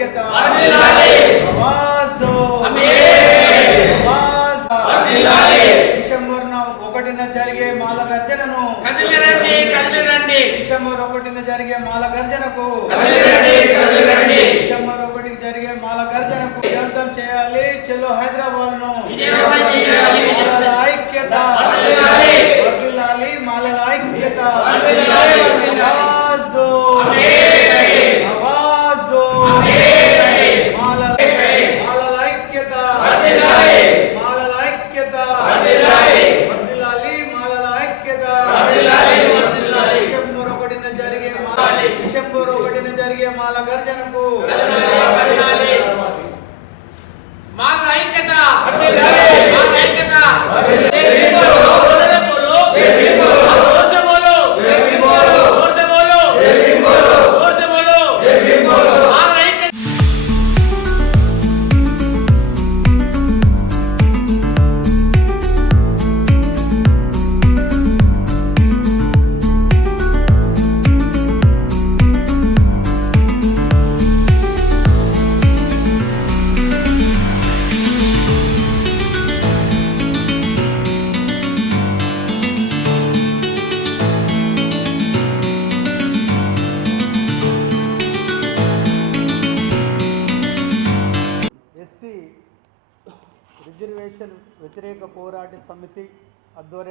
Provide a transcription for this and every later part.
ఐక్యత. డిసెంబర్ ఒకటిన జరిగే మాల గర్జనను కదిలిరండి కదిలిరండి. డిసెంబర్ ఒకటిన జరిగే మాల గర్జనకు కదిలిరండి కదిలిరండి. డిసెంబర్ ఒకటికి జరిగే మాల గర్జనకు విజయవంతం చేయాలి. చెల్లో హైదరాబాద్ను ఐక్యత మాలల ఐక్యత.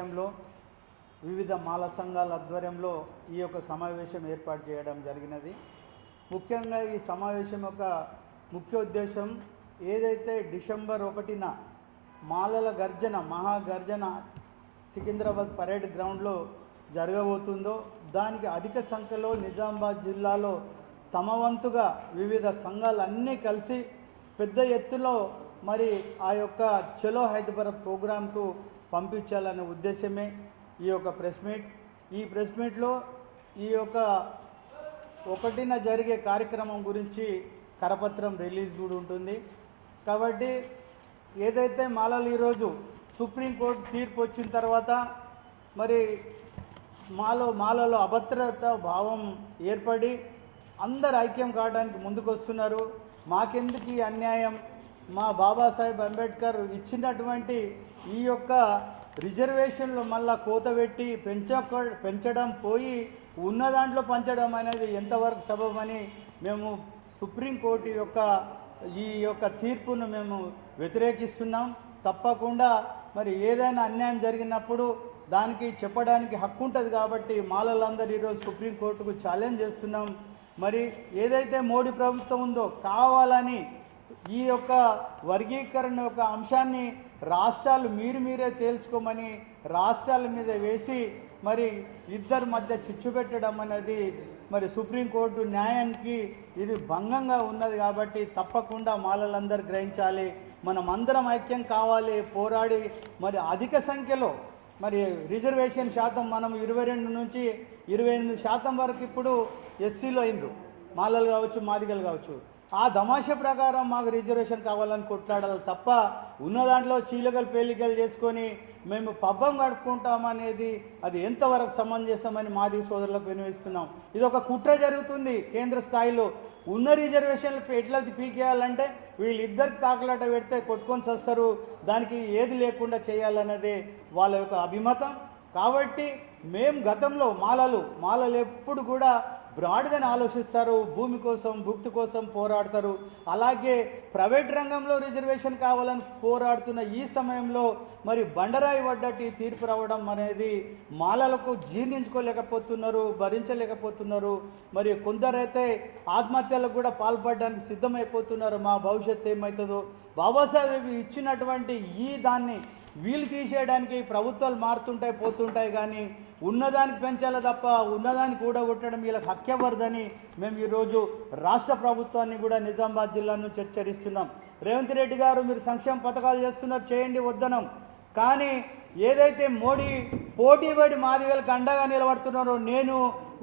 ఆధ్వర్యంలో వివిధ మాల సంఘాల ఆధ్వర్యంలో ఈ యొక్క సమావేశం ఏర్పాటు చేయడం జరిగినది. ముఖ్యంగా ఈ సమావేశం యొక్క ముఖ్య ఉద్దేశం ఏదైతే డిసెంబర్ ఒకటిన మాలల గర్జన మహాగర్జన సికింద్రాబాద్ పరేడ్ గ్రౌండ్లో జరగబోతుందో దానికి అధిక సంఖ్యలో నిజామాబాద్ జిల్లాలో తమ వంతుగా వివిధ సంఘాలు అన్నీ కలిసి పెద్ద ఎత్తులో మరి ఆ యొక్క చలో హైదరాబాద్ ప్రోగ్రాంకు పంపించాలనే ఉద్దేశమే ఈ యొక్క ప్రెస్ మీట్. ఈ ప్రెస్ మీట్లో ఈ యొక్క ఒకటిన జరిగే కార్యక్రమం గురించి కరపత్రం రిలీజ్ కూడా ఉంటుంది. కాబట్టి ఏదైతే మాలలు ఈరోజు సుప్రీంకోర్టు తీర్పు వచ్చిన తర్వాత మరి మాలో మాలలో అభద్రత భావం ఏర్పడి అందరు ఐక్యం కావడానికి ముందుకు వస్తున్నారు మాకెందుకు ఈ అన్యాయం? మా బాబాసాహెబ్ అంబేద్కర్ ఇచ్చినటువంటి ఈ యొక్క రిజర్వేషన్లు మళ్ళా కోత పెట్టి పెంచ పెంచడం పోయి ఉన్న దాంట్లో పంచడం అనేది ఎంతవరకు సబబని మేము సుప్రీంకోర్టు యొక్క ఈ యొక్క తీర్పును మేము వ్యతిరేకిస్తున్నాం. తప్పకుండా మరి ఏదైనా అన్యాయం జరిగినప్పుడు దానికి చెప్పడానికి హక్కు ఉంటుంది కాబట్టి మాలలందరూ ఈరోజు సుప్రీంకోర్టుకు ఛాలెంజ్ చేస్తున్నాం. మరి ఏదైతే మోడీ ప్రభుత్వం ఉందో కావాలని ఈ యొక్క వర్గీకరణ యొక్క అంశాన్ని రాష్ట్రాలు మీరు మీరే తేల్చుకోమని రాష్ట్రాల మీద వేసి మరి ఇద్దరి మధ్య చిచ్చు పెట్టడం అనేది మరి సుప్రీంకోర్టు న్యాయానికి ఇది భంగంగా ఉన్నది కాబట్టి తప్పకుండా మాలలందరూ గ్రహించాలి. మనం అందరం ఐక్యం కావాలి పోరాడి మరి అధిక సంఖ్యలో మరి రిజర్వేషన్ శాతం మనం ఇరవై రెండు నుంచి ఇరవై ఎనిమిది శాతం వరకు ఇప్పుడు ఎస్సీలో అయిండ్రు. మాలలు కావచ్చు మాదిగలు కావచ్చు. ఆ దమాష ప్రకారం మాకు రిజర్వేషన్ కావాలని కొట్లాడాలి తప్ప ఉన్న దాంట్లో చీలకలు పేలికలు చేసుకొని మేము పబ్బం గడుపుకుంటామనేది అది ఎంతవరకు సమంజసమని మాది సోదరులకు వినిపిస్తున్నాం ఇది ఒక కుట్ర జరుగుతుంది కేంద్ర స్థాయిలో. ఉన్న రిజర్వేషన్లు ఎట్లా పీకేయాలంటే వీళ్ళిద్దరికి తాకలాట పెడితే కొట్టుకొని చస్తారు. దానికి ఏది లేకుండా చేయాలన్నదే వాళ్ళ యొక్క అభిమతం. కాబట్టి మేము గతంలో మాలలు మాలలు ఎప్పుడు కూడా బ్రాడ్గానే ఆలోచిస్తారు భూమి కోసం భుక్తి కోసం పోరాడతారు. అలాగే ప్రైవేట్ రంగంలో రిజర్వేషన్ కావాలని పోరాడుతున్న ఈ సమయంలో మరి బండరాయి పడ్డట్టు ఈ తీర్పు రావడం అనేది మాలలకు జీర్ణించుకోలేకపోతున్నారు భరించలేకపోతున్నారు. మరి కొందరైతే ఆత్మహత్యలకు కూడా పాల్పడడానికి సిద్ధమైపోతున్నారు. మా భవిష్యత్తు ఏమవుతుందో బాబాసాహెబ్ ఇచ్చినటువంటి ఈ దాన్ని వీలు తీసేయడానికి ప్రభుత్వాలు మారుతుంటాయి పోతుంటాయి కానీ ఉన్నదానికి పెంచాలి తప్ప ఉన్నదానికి కూడగొట్టడం వీళ్ళకి హక్కెవ్వరదని మేము ఈరోజు రాష్ట్ర ప్రభుత్వాన్ని కూడా నిజామాబాద్ జిల్లా నుంచి హెచ్చరిస్తున్నాం. రేవంత్ రెడ్డి గారు మీరు సంక్షేమ పథకాలు చేస్తున్నారు చేయండి వద్దనం. కానీ ఏదైతే మోడీ పోటీ పడి మాదిగలకు అండగా నిలబడుతున్నారో నేను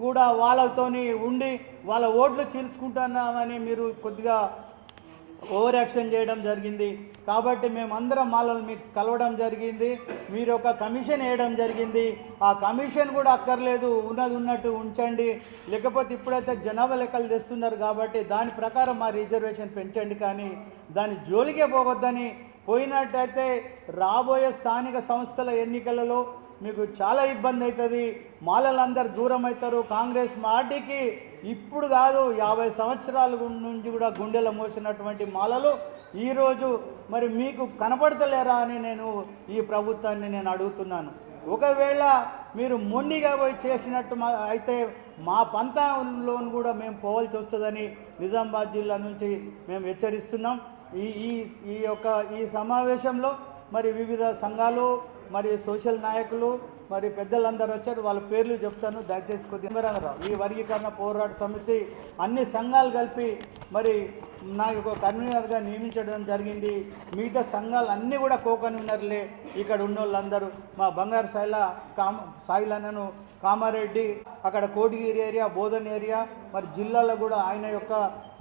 కూడా వాళ్ళతోని ఉండి వాళ్ళ ఓట్లు చీల్చుకుంటున్నామని మీరు కొద్దిగా ఓవర్ యాక్షన్ చేయడం జరిగింది. కాబట్టి మేమందరం మాలలు మీకు కలవడం జరిగింది. మీరు ఒక కమిషన్ వేయడం జరిగింది. ఆ కమిషన్ కూడా అక్కర్లేదు. ఉన్నది ఉన్నట్టు ఉంచండి. లేకపోతే ఇప్పుడైతే జనాభా లెక్కలు తెస్తున్నారు కాబట్టి దాని ప్రకారం మా రిజర్వేషన్ పెంచండి కానీ దాని జోలికే పోవద్దని పోయినట్టయితే రాబోయే స్థానిక సంస్థల ఎన్నికలలో మీకు చాలా ఇబ్బంది అవుతుంది. మాలలందరూ దూరం అవుతారు. కాంగ్రెస్ పార్టీకి ఇప్పుడు కాదు యాభై సంవత్సరాల నుంచి కూడా గుండెల మోసినటువంటి మాలలు ఈరోజు మరి మీకు కనపడతలేరా అని నేను ఈ ప్రభుత్వాన్ని నేను అడుగుతున్నాను. ఒకవేళ మీరు మొండిగా పోయి చేసినట్టు మా- అయితే మా పంతంలో కూడా మేము పోవాల్సి వస్తుందని నిజామాబాద్ జిల్లా నుంచి మేము హెచ్చరిస్తున్నాం. ఈ ఈ ఈ యొక్క ఈ సమావేశంలో మరి వివిధ సంఘాలు మరి సోషల్ నాయకులు మరి పెద్దలందరూ వచ్చారు వాళ్ళ పేర్లు చెప్తాను దయచేసి కొద్ది కొద్దిగా ఈ వర్గీకరణ పోరాట సమితి అన్ని సంఘాలు కలిపి మరి నాకు ఒక కన్వీనర్గా నియమించడం జరిగింది. మిగతా సంఘాలు అన్నీ కూడా కో కన్వీనర్లే ఇక్కడ ఉన్న వాళ్ళందరూ మా బంగారు సాయిల కామ సాయిలన్నను కామారెడ్డి అక్కడ కోటిగిరి ఏరియా బోధన్ ఏరియా మరి జిల్లాలో కూడా ఆయన యొక్క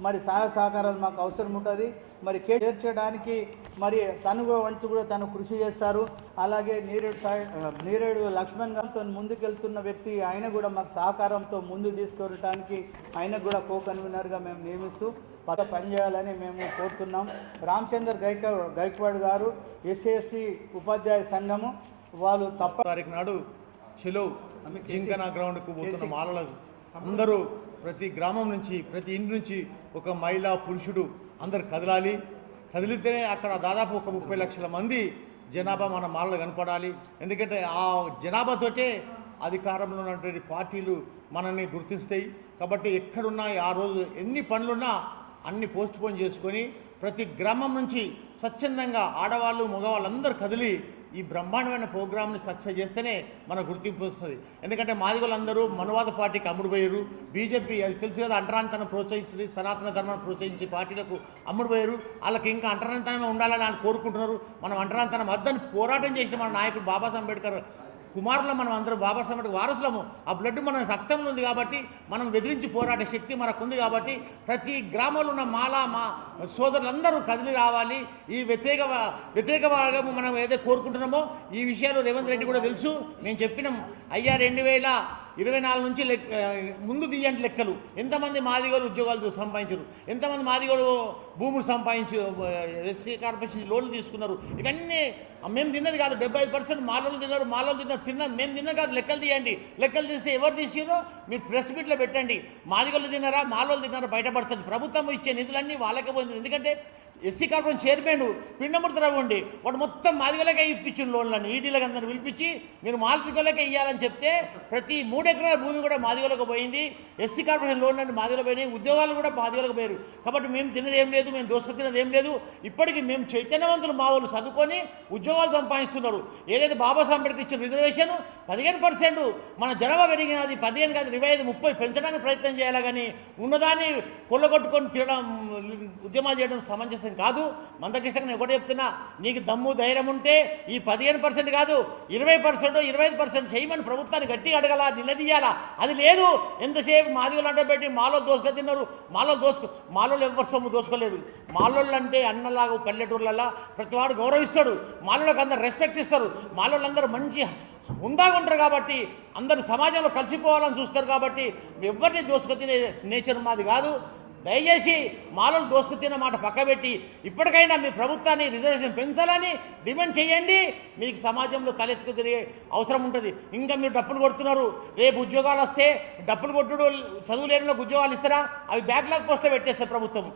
మరి సహాయ సహకారాలు మాకు అవసరం ఉంటుంది. మరి కే చేర్చడానికి మరి తను వంతు కూడా తను కృషి చేస్తారు. అలాగే నీరేడు సాయి నీరేడు లక్ష్మణ్ గారితో ముందుకెళ్తున్న వ్యక్తి ఆయన కూడా మాకు సహకారంతో ముందు తీసుకెళ్ళటానికి ఆయనకు కూడా కో కన్వీనర్గా మేము నియమిస్తూ పద పనిచేయాలని మేము కోరుతున్నాం. రామచందర్ గైక గైక్వాడ్ గారు ఎస్సీ ఎస్టీ ఉపాధ్యాయ సంఘము వాళ్ళు తప్ప తారీఖు నాడు చెలో జింకన గ్రౌండ్కు పోతున్న మాలలకు అందరూ ప్రతి గ్రామం నుంచి ప్రతి ఇంటి నుంచి ఒక మహిళ పురుషుడు అందరు కదలాలి. కదిలితేనే అక్కడ దాదాపు ఒక ముప్పై లక్షల మంది జనాభా మన మాలలో కనపడాలి. ఎందుకంటే ఆ జనాభాతోటే అధికారంలో ఉన్నటువంటి పార్టీలు మనల్ని గుర్తిస్తాయి. కాబట్టి ఎక్కడున్నా ఆ రోజు ఎన్ని పనులున్నా అన్ని పోస్ట్ పోన్ చేసుకొని ప్రతి గ్రామం నుంచి స్వచ్ఛందంగా ఆడవాళ్ళు మగవాళ్ళందరూ కదిలి ఈ బ్రహ్మాండమైన ప్రోగ్రామ్ని సక్సెస్ చేస్తేనే మన గుర్తింపు వస్తుంది. ఎందుకంటే మాదిగోళ్ళందరూ మనువాద పార్టీకి అమ్ముడుపోయారు. బీజేపీ అది తెలుసు కదా అంటరాంతనం ప్రోత్సహించింది సనాతన ధర్మాన్ని ప్రోత్సహించి పార్టీలకు అమ్ముడుపోయారు. వాళ్ళకి ఇంకా అంటరాంతనం ఉండాలని వాళ్ళు కోరుకుంటున్నారు. మనం అంటరాంతనం వద్దని పోరాటం చేసిన మన నాయకుడు బాబాసాహెబ్ అంబేద్కర్ కుమారుల మనం అందరం బాబాసాహెబ్ వారసులము. ఆ బ్లడ్ మన రక్తంలో ఉంది కాబట్టి మనం వెదిరించి పోరాడే శక్తి మనకు ఉంది కాబట్టి ప్రతి గ్రామంలో ఉన్న మాల మా సోదరులందరూ కదిలి రావాలి. ఈ వ్యతిరేక వ్యతిరేక వర్గము మనం ఏదైతే కోరుకుంటున్నామో ఈ విషయాలు రేవంత్ రెడ్డి కూడా తెలుసు. మేము చెప్పినాం అయ్యా రెండు వేల ఇరవై నాలుగు నుంచి లెక్క ముందు తీయండి లెక్కలు. ఎంతమంది మాదిగోలు ఉద్యోగాలు సంపాదించారు. ఎంతమంది మాదిగోలు భూములు సంపాదించి ఎస్సీ కార్పొరేషన్ లోన్లు తీసుకున్నారు. ఇవన్నీ మేము తిన్నది కాదు. డెబ్బై ఐదు పర్సెంట్ మాలోళ్ళు తిన్నారు మాలోళ్ళు తిన్నారు. తిన్న మేము తిన్న కాదు. లెక్కలు తీయండి. లెక్కలు తీస్తే ఎవరు తీసిరో మీరు ప్రెస్ మీట్లో పెట్టండి. మాదిగోళ్ళు తిన్నారా మాలోళ్ళు తిన్నారా బయటపడుతుంది. ప్రభుత్వం ఇచ్చే నిధులన్నీ వాళ్ళకే పోయింది. ఎందుకంటే ఎస్సీ కార్పొరేషన్ చైర్మన్ పిండమూర్తిరావు ఉండి వాడు మొత్తం మాదిగలకే ఇప్పించిన లోన్లను ఈడీలకు అందరిని పిలిపించి మీరు మాదిగలకే ఇవ్వాలని చెప్తే ప్రతి మూడు ఎకరాల భూమి కూడా మాదిగలకు పోయింది ఎస్సీ కార్పొరేషన్ లోన్లన్నీ మాదిగోలు పోయినాయి ఉద్యోగాలు కూడా మాదిగలకు పోయారు. కాబట్టి మేము తిన్నది ఏం లేదు మేము దోసుకు తిన్నది ఏం లేదు. ఇప్పటికీ మేము చైతన్యవంతులు మా వాళ్ళు చదువుకొని ఉద్యోగాలు సంపాదిస్తున్నారు. ఏదైతే బాబాసాహెబ్ అంబేద్కర్ ఇచ్చిన రిజర్వేషన్ పదిహేను పర్సెంట్ మన జనాభా పెరిగినది పదిహేను కాదు ఇరవై ఐదు ముప్పై పెంచడానికి ప్రయత్నం చేయాలి కానీ ఉన్నదాన్ని కొల్లగొట్టుకొని తినడం ఉద్యమాలు చేయడం సమంజసం కాదు. మందకృష్ణకి నేను ఒకటి చెప్తున్నా నీకు దమ్ము ధైర్యం ఉంటే ఈ పదిహేను పర్సెంట్ కాదు ఇరవై పర్సెంట్ ఇరవై ఐదు పర్సెంట్ చేయమని ప్రభుత్వాన్ని గట్టిగా అడగల నిలదీయాలా? అది లేదు. ఎంతసేపు మాదిగలు అంటే పెట్టి మాలో దోసుక తిన్నారు? మాలో దోసుకు మాలో ఎవరి సొమ్ము దోసుకోలేదు. మాలోళ్ళు అంటే అన్నలాగా పల్లెటూర్లలో ప్రతివాడు గౌరవిస్తాడు. మాలోళ్ళకి అందరు రెస్పెక్ట్ ఇస్తారు. మాలోళ్ళందరూ మంచి ఉందాగా ఉంటారు కాబట్టి అందరు సమాజంలో కలిసిపోవాలని చూస్తారు కాబట్టి ఎవరిని దోసుకు తినే నేచర్ మాది కాదు. దయచేసి మాలలు దోసుకు తిన్న మాట పక్కబెట్టి ఇప్పటికైనా మీ ప్రభుత్వాన్ని రిజర్వేషన్ పెంచాలని డిమాండ్ చేయండి. మీకు సమాజంలో తలెత్తుకు తిరిగే అవసరం ఉంటుంది. ఇంకా మీరు డప్పులు కొడుతున్నారు. రేపు ఉద్యోగాలు వస్తే డప్పులు కొట్టుడు చదువు లేని ఉద్యోగాలు ఇస్తారా? అవి బ్యాక్లాగ్ పోస్ట్లో పెట్టేస్తారు ప్రభుత్వం.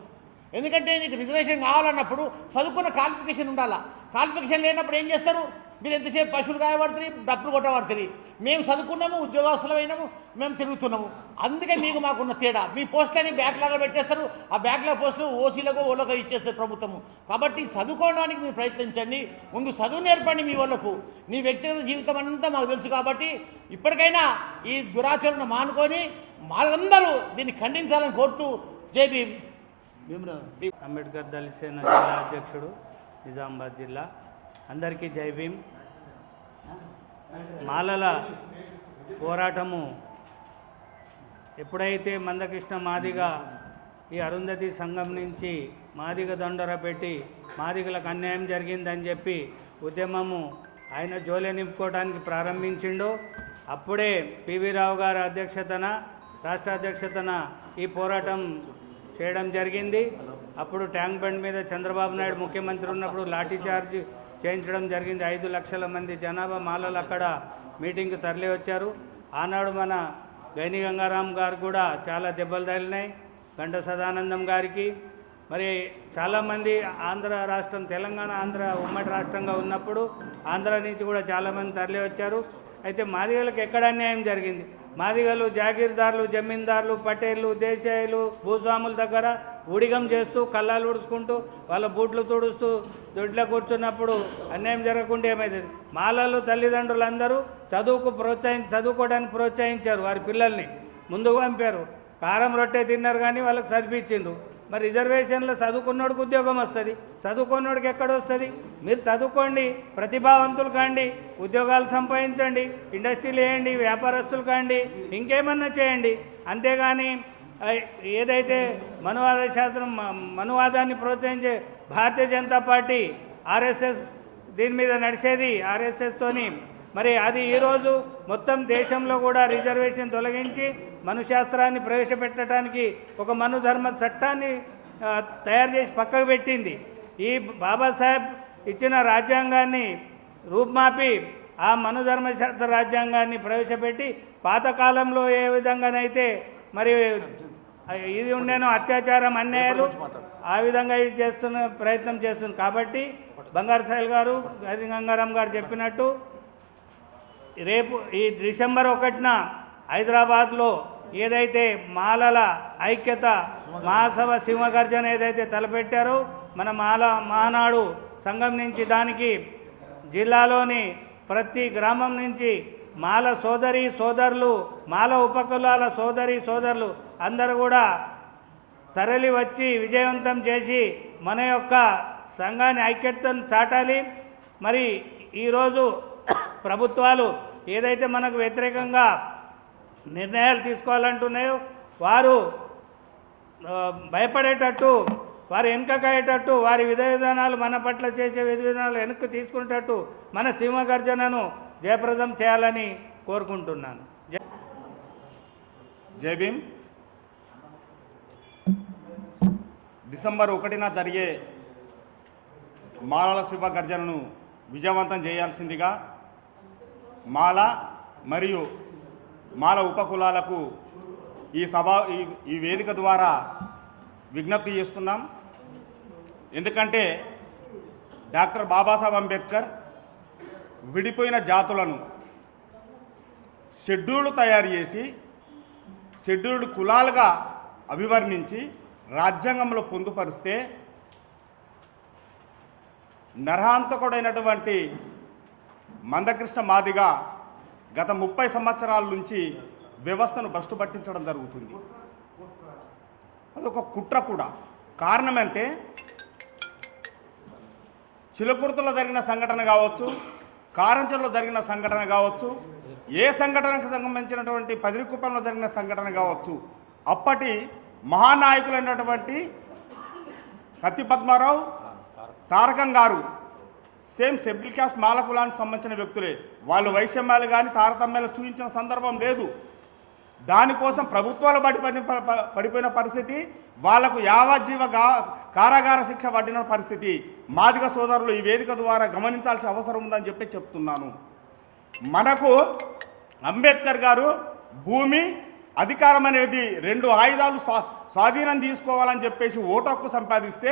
ఎందుకంటే నీకు రిజర్వేషన్ కావాలన్నప్పుడు చదువుకున్న క్వాలిఫికేషన్ ఉండాలా? క్వాలిఫికేషన్ లేనప్పుడు ఏం చేస్తారు? మీరు ఎంతసేపు పశువులు కాయబడుతుంది డప్పులు కొట్టబడుతుంది మేము చదువుకున్నాము ఉద్యోగస్తులమైనాము మేము తిరుగుతున్నాము. అందుకే మీకు మాకున్న తేడా. మీ పోస్టులని బ్యాక్లాగా పెట్టేస్తారు. ఆ బ్యాక్లాగ్ పోస్టులు ఓసీలకు ఓళ్ళకు ఇచ్చేస్తారు ప్రభుత్వము. కాబట్టి చదువుకోవడానికి మీరు ప్రయత్నించండి. ముందు చదువు నేర్పండి మీ వాళ్ళకు నీ వ్యక్తిగత జీవితం అంతా మాకు తెలుసు కాబట్టి ఇప్పటికైనా ఈ దురాచరణ మానుకొని వాళ్ళందరూ దీన్ని ఖండించాలని కోరుతూ జై భీమ్. భీమరావు అంబేద్కర్ దళిత జిల్లా అధ్యక్షుడు నిజామాబాద్ జిల్లా. అందరికీ జై భీమ్. మాలల పోరాటము ఎప్పుడైతే మందకృష్ణ మాదిగ ఈ అరుంధతి సంఘం నుంచి మాదిగ దొండర పెట్టి మాదిగలకు అన్యాయం జరిగిందని చెప్పి ఉద్యమము ఆయన జోలె నింపుకోవడానికి ప్రారంభించిండు. అప్పుడే పివి రావు గారి అధ్యక్షతన రాష్ట్ర అధ్యక్షతన ఈ పోరాటం చేయడం జరిగింది. అప్పుడు ట్యాంక్ బండ్ మీద చంద్రబాబు నాయుడు ముఖ్యమంత్రి ఉన్నప్పుడు లాఠీ చార్జ్ చేయించడం జరిగింది. ఐదు లక్షల మంది జనాభా మాలలు అక్కడ మీటింగ్కి తరలి వచ్చారు. ఆనాడు మన గైని గంగారాం గారు కూడా చాలా దెబ్బలు తగిలినాయి. గంట సదానందం గారికి. మరి చాలామంది ఆంధ్ర రాష్ట్రం తెలంగాణ ఆంధ్ర ఉమ్మడి రాష్ట్రంగా ఉన్నప్పుడు ఆంధ్ర నుంచి కూడా చాలామంది తరలి వచ్చారు. అయితే మాదిగలకు ఎక్కడ అన్యాయం జరిగింది? మాదిగలు జాగీర్దార్లు జమీందారులు పటేళ్ళు దేశాయులు భూస్వాముల దగ్గర ఉడిగం చేస్తూ కళ్ళాలు ఊడుచుకుంటూ వాళ్ళ బూట్లు తుడుస్తూ దొడ్లో కూర్చున్నప్పుడు అన్యాయం జరగకుండా ఏమైతుంది? మాలలు తల్లిదండ్రులు అందరూ చదువుకు ప్రోత్సహించి చదువుకోవడానికి ప్రోత్సహించారు వారి పిల్లల్ని. ముందుకు పంపారు. కారం రొట్టె తిన్నారు కానీ వాళ్ళకి చదివించిండ్రు మరి రిజర్వేషన్లో చదువుకున్నోడికి ఉద్యోగం వస్తుంది చదువుకున్నోడికి ఎక్కడ వస్తుంది మీరు చదువుకోండి ప్రతిభావంతులు కాండి ఉద్యోగాలు సంపాదించండి ఇండస్ట్రీలు వేయండి వ్యాపారస్తులు కాండి ఇంకేమన్నా చేయండి. అంతేగాని ఏదైతే మనువాద శాస్త్రం మనువాదాన్ని ప్రోత్సహించే భారతీయ జనతా పార్టీ ఆర్ఎస్ఎస్ దీని మీద నడిచేది ఆర్ఎస్ఎస్తోని మరి అది ఈరోజు మొత్తం దేశంలో కూడా రిజర్వేషన్ తొలగించి మనుశాస్త్రాన్ని ప్రవేశపెట్టడానికి ఒక మనుధర్మ చట్టాన్ని తయారు చేసి పక్కకు పెట్టింది. ఈ బాబాసాహెబ్ ఇచ్చిన రాజ్యాంగాన్ని రూపుమాపి ఆ మనుధర్మశాస్త్ర రాజ్యాంగాన్ని ప్రవేశపెట్టి పాతకాలంలో ఏ విధంగానైతే మరి ఇది ఉండేనో అత్యాచారం అన్యాయాలు ఆ విధంగా ఇది చేస్తున్న ప్రయత్నం చేస్తుంది. కాబట్టి బంగారు సాయిల్ గారు గది గంగారాం గారు చెప్పినట్టు రేపు ఈ డిసెంబర్ ఒకటిన హైదరాబాద్లో ఏదైతే మాలల ఐక్యత మహాసభ సింహగర్జన ఏదైతే తలపెట్టారో మన మాల మానాడు సంఘం నుంచి దానికి జిల్లాలోని ప్రతి గ్రామం నుంచి మాల సోదరి సోదరులు మాల ఉపకులాల సోదరి సోదరులు అందరూ కూడా తరలి వచ్చి విజయవంతం చేసి మన యొక్క సంఘాన్ని ఐక్యతను చాటాలి. మరి ఈరోజు ప్రభుత్వాలు ఏదైతే మనకు వ్యతిరేకంగా నిర్ణయాలు తీసుకోవాలంటున్నాయో వారు భయపడేటట్టు వారు వెనుకకాయేటట్టు వారి విధ విధానాలు మన పట్ల చేసే విధి విధానాలు వెనక్కి తీసుకునేటట్టు మన సింహగర్జనను జయప్రదం చేయాలని కోరుకుంటున్నాను. జై- జై భీమ్. డిసెంబర్ ఒకటిన జరిగే మాలల శివ గర్జనను విజయవంతం చేయాల్సిందిగా మాల మరియు మాల ఉపకులాలకు ఈ సభ ఈ ఈ వేదిక ద్వారా విజ్ఞప్తి చేస్తున్నాం. ఎందుకంటే డాక్టర్ బాబాసాహెబ్ అంబేద్కర్ విడిపోయిన జాతులను షెడ్యూల్ తయారు చేసి షెడ్యూల్డ్ కులాలుగా అభివర్ణించి రాజ్యాంగంలో పొందుపరిస్తే నరహాంతకుడైనటువంటి మందకృష్ణ మాదిగా గత ముప్పై సంవత్సరాల నుంచి వ్యవస్థను భ్రష్టు పట్టించడం జరుగుతుంది. అదొక కుట్ర కూడా. కారణం అంటే చిలుకుర్తిలో జరిగిన సంఘటన కావచ్చు కారంచెలో జరిగిన సంఘటన కావచ్చు ఏ సంఘటనకు సంబంధించినటువంటి పదిరికుప్పంలో జరిగిన సంఘటన కావచ్చు అప్పటి మహానాయకులైనటువంటి కత్తి పద్మారావు తారకం గారు సేమ్ షెడ్యూల్ క్యాస్ట్ మాలకులానికి సంబంధించిన వ్యక్తులే. వాళ్ళు వైషమ్యాలు కానీ తారతమ్యాలు చూపించిన సందర్భం లేదు. దానికోసం ప్రభుత్వాలు పడిపోయిన పడిపోయిన పరిస్థితి వాళ్ళకు యావజ్జీవ కారాగార శిక్ష పడిన పరిస్థితి. మాదిగ సోదరులు ఈ వేదిక ద్వారా గమనించాల్సిన అవసరం ఉందని చెప్పి చెప్తున్నాను. మనకు అంబేద్కర్ గారు భూమి అధికారం అనేది రెండు ఆయుధాలు స్వా స్వాధీనం తీసుకోవాలని చెప్పేసి ఓటు హక్కు సంపాదిస్తే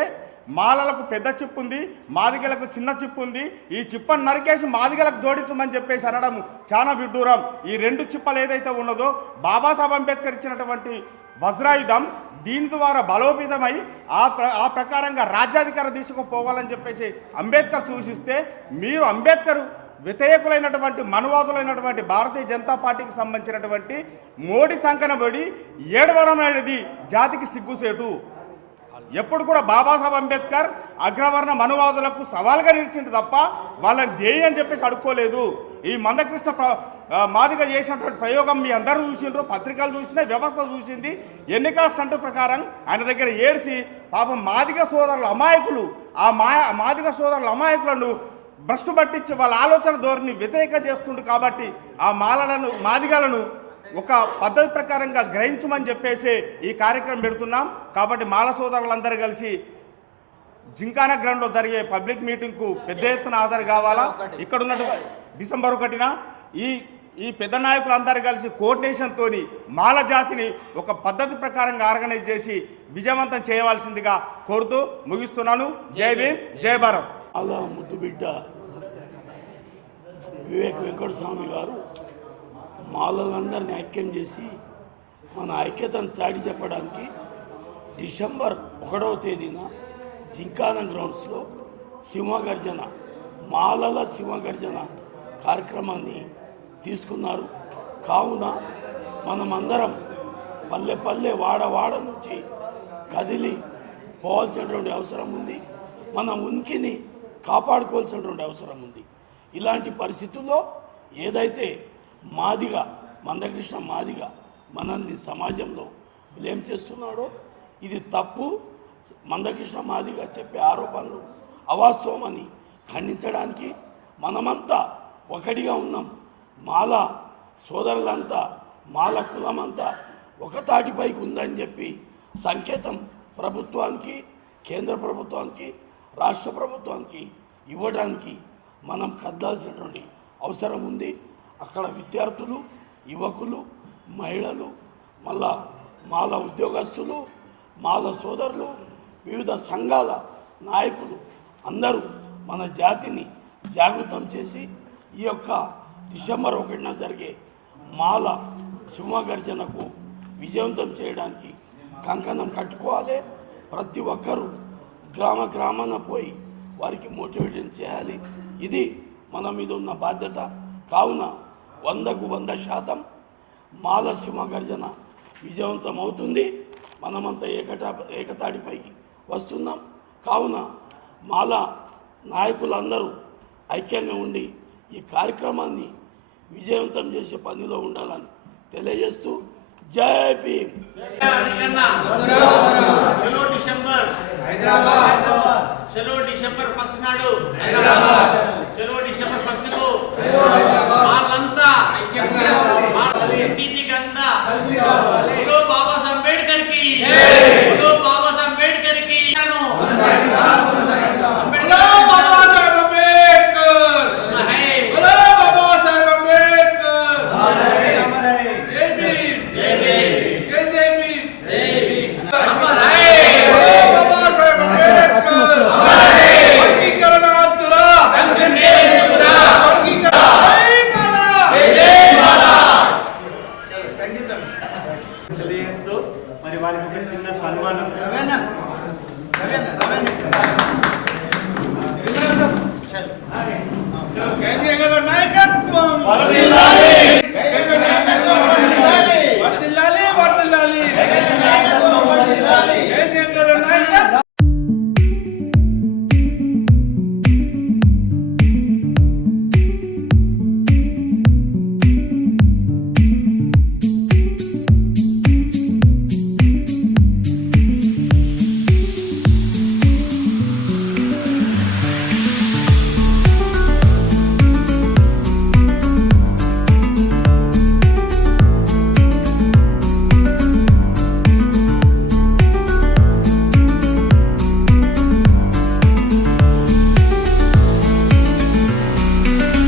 మాలలకు పెద్ద చిప్పు ఉంది మాదిగలకు చిన్న చిప్పు ఉంది. ఈ చిప్పను నరికేసి మాదిగలకు జోడించమని చెప్పేసి అనడం చాలా విడ్డూరం. ఈ రెండు చిప్పలు ఏదైతే ఉన్నదో బాబాసాహెబ్ అంబేద్కర్ ఇచ్చినటువంటి వజ్రాయుధం దీని ద్వారా బలోపేతమై ఆ ప్ర ఆ ప్రకారంగా రాజ్యాధికార దిశకు పోవాలని చెప్పేసి అంబేద్కర్ సూచిస్తే మీరు అంబేద్కర్ వ్యతిరేకులైనటువంటి మనువాదులైనటువంటి భారతీయ జనతా పార్టీకి సంబంధించినటువంటి మోడీ సంకనబడి ఏడవడం అనేది జాతికి సిగ్గుసేటు. ఎప్పుడు కూడా బాబాసాహెబ్ అంబేద్కర్ అగ్రవర్ణ మనువాదులకు సవాల్గా నిలిచింది తప్ప వాళ్ళని ధ్యేయం అని చెప్పేసి అడుక్కోలేదు. ఈ మందకృష్ణ ప్ర మాదిగ చేసినటువంటి ప్రయోగం మీ అందరూ చూసిండ్రు పత్రికలు చూసినా వ్యవస్థ చూసింది. ఎన్నికల స్టంట్ ప్రకారం ఆయన దగ్గర ఏడ్చి పాపం మాదిగ సోదరుల అమాయకులు ఆ మాదిగ సోదరుల అమాయకులను భ్రష్టు పట్టించి వాళ్ళ ఆలోచన ధోరణి వ్యతిరేక చేస్తుండు కాబట్టి ఆ మాలలను మాదిగలను ఒక పద్ధతి ప్రకారంగా గ్రహించమని చెప్పేసి ఈ కార్యక్రమం పెడుతున్నాం. కాబట్టి మాల సోదరులందరూ కలిసి జింకానా గ్రౌండ్లో జరిగే పబ్లిక్ మీటింగ్కు పెద్ద ఎత్తున హాజరు కావాలా? ఇక్కడ ఉన్నటువంటి డిసెంబర్ ఒకటిన ఈ ఈ పెద్ద నాయకులందరూ కలిసి కోఆర్డినేషన్తో మాల జాతిని ఒక పద్ధతి ప్రకారంగా ఆర్గనైజ్ చేసి విజయవంతం చేయవలసిందిగా కోరుతూ ముగిస్తున్నాను. జై భీమ్ జై భారత్. అలా ముద్దు బిడ్డ. వివేక్ వెంకట స్వామి గారు మాలలందరినీ ఐక్యం చేసి మన ఐక్యతను చాటి చెప్పడానికి డిసెంబర్ ఒకటవ తేదీన జింకాన గ్రౌండ్స్లో సింహగర్జన మాలల సింహగర్జన కార్యక్రమాన్ని తీసుకున్నారు. కావున మనమందరం పల్లె పల్లె వాడ వాడ నుంచి కదిలి పోవాల్సినటువంటి అవసరం ఉంది. మన ఉనికిని కాపాడుకోవాల్సినటువంటి అవసరం ఉంది. ఇలాంటి పరిస్థితుల్లో ఏదైతే మాదిగా మందకృష్ణ మాదిగా మనల్ని సమాజంలో బ్లేమ్ చేస్తున్నాడో ఇది తప్పు. మందకృష్ణ మాదిగా చెప్పే ఆరోపణలు అవాస్తవమని ఖండించడానికి మనమంతా ఒకటిగా ఉన్నాం. మాల సోదరులంతా మాల కులమంతా ఒక తాటిపైకి ఉందని చెప్పి సంకేతం ప్రభుత్వానికి కేంద్ర ప్రభుత్వానికి రాష్ట్ర ప్రభుత్వానికి ఇవ్వడానికి మనం కద్దాల్సినటువంటి అవసరం ఉంది. అక్కడ విద్యార్థులు యువకులు మహిళలు మళ్ళా మాల ఉద్యోగస్తులు మాల సోదరులు వివిధ సంఘాల నాయకులు అందరూ మన జాతిని జాగృతం చేసి ఈ యొక్క డిసెంబర్ ఒకటిన జరిగే మాల సింహగర్జనకు విజయవంతం చేయడానికి కంకణం కట్టుకోవాలి. ప్రతి ఒక్కరూ గ్రామ గ్రామాన పోయి వారికి మోటివేషన్ చేయాలి. ఇది మన మీద ఉన్న బాధ్యత. కావున వందకు వంద శాతం మాల సింహగర్జన విజయవంతం అవుతుంది మనమంతా ఏకటా ఏకతాటిపైకి వస్తున్నాం. కావున మాల నాయకులందరూ ఐక్యంగా ఉండి ఈ కార్యక్రమాన్ని విజయవంతం చేసే పనిలో ఉండాలని తెలియజేస్తూ జై భీమ్. చలో డిసెంబర్. హైదరాబాద్ చలో డిసెంబర్ ఫస్ట్ నాడు. హైదరాబాద్. చలో డిసెంబర్ ఫస్ట్కు